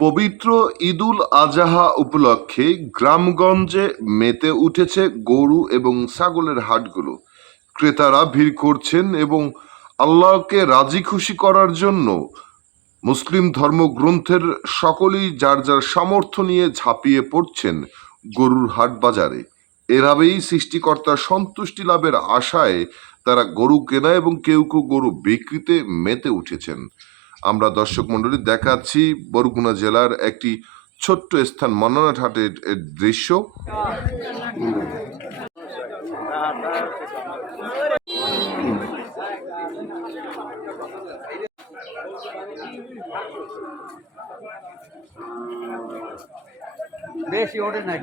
পবিত্র ঈদুল আজহা উপলক্ষে গ্রামগঞ্জে মেতে উঠেছে গরু এবং ছাগলের হাটগুলো। ক্রেতারা ভিড় করছেন এবং আল্লাহকে রাজি খুশি করার জন্য মুসলিম ধর্মগ্রন্থের সকলেই যার যার সামর্থ্য নিয়ে ঝাঁপিয়ে পড়ছেন গরুর হাট বাজারে। এভাবেই সৃষ্টিকর্তার সন্তুষ্টি লাভের আশায় তারা গরু কেনা এবং কেউ কেউ গরু বিক্রিতে মেতে উঠেছেন। আমরা দর্শক মন্ডলী দেখাচ্ছি বরগুনা জেলার একটি ছোট্ট স্থান মন্নানাট হাটের দৃশ্য। বেশি ওঠে না।